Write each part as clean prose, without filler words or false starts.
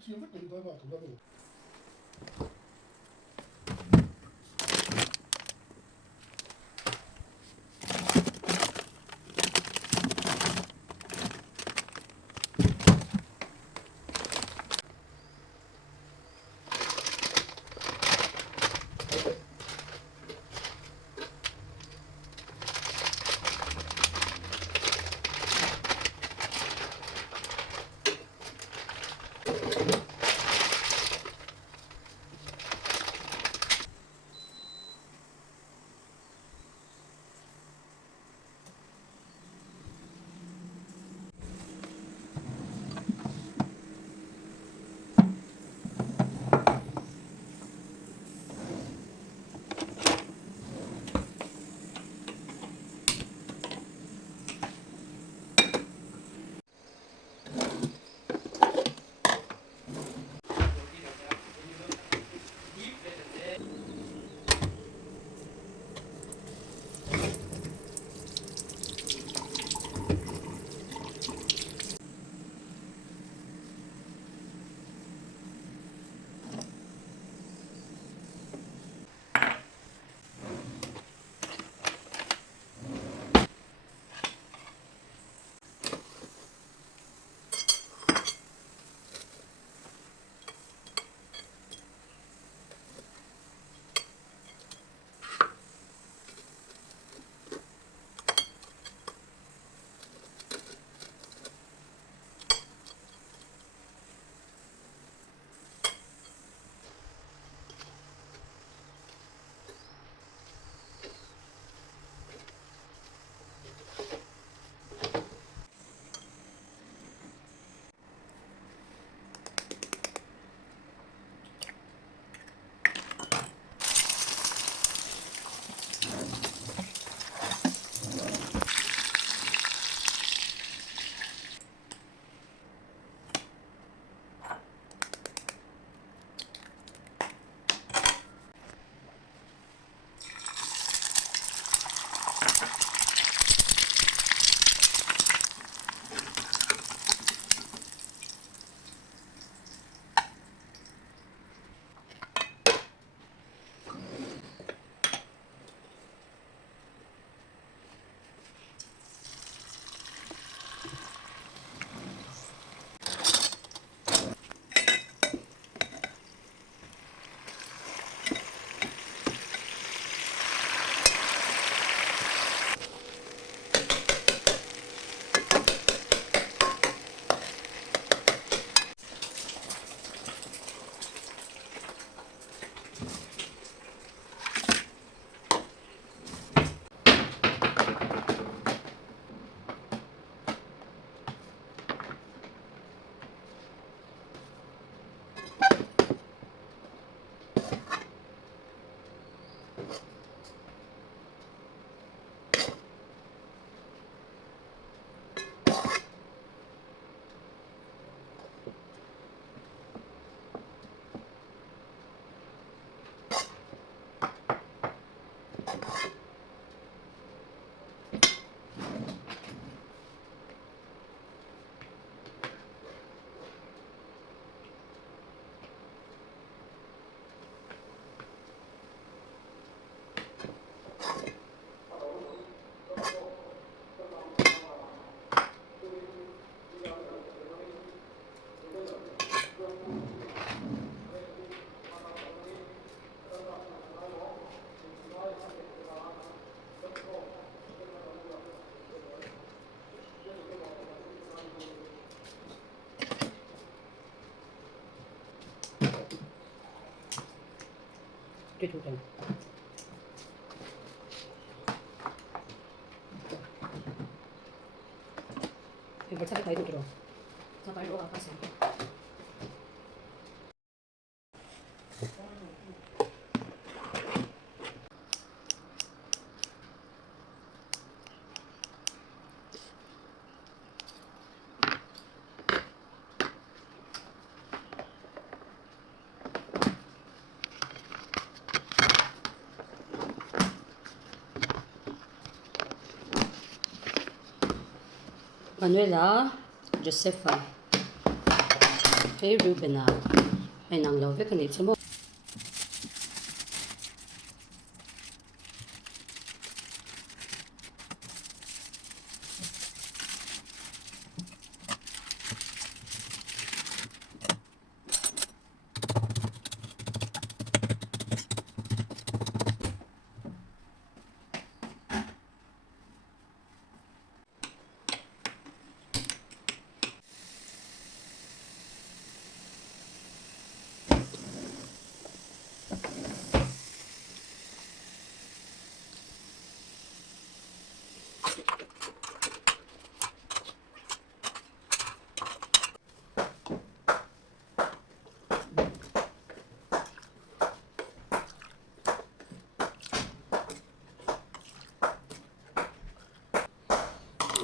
지금 여기도 해봐. 동갑이고. 꽤 좋잖아. 이거 차게 다 익을게로. 자, 빨리 먹어, 다시. Manuela, Josefa. cái rượu bên nào anh nặng lâu với cái này chứ mà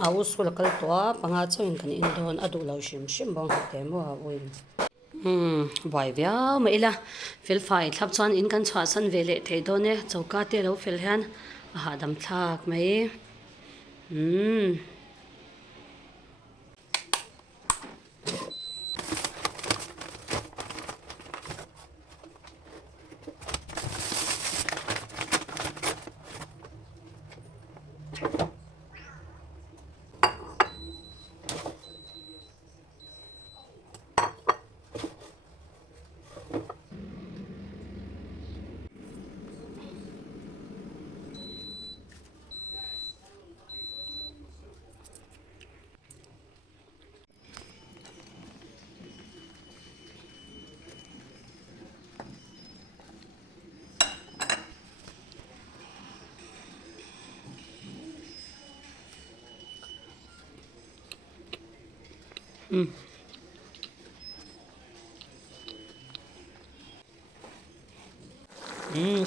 áo sủi cái toa bằng áo chơi cái này đòn adu lâu xiêm bằng hạt cái mua ui vài vẻ mấy là phil phải thắp chọn in căn chua sân về lệ thế đó nè châu cá tê lâu phil hen đầm thạc mấy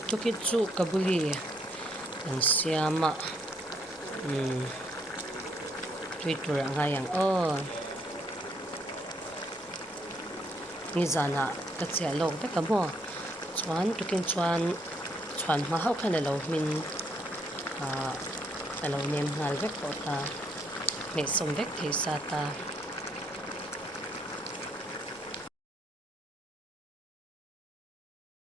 tu cái chu kabuli ang siama Twitter ngay yang ni zana ka chia lok te ka mo chuan tukin chuan ma hau khan lo min alo nem ngal vek ko ta me som vek the sa ta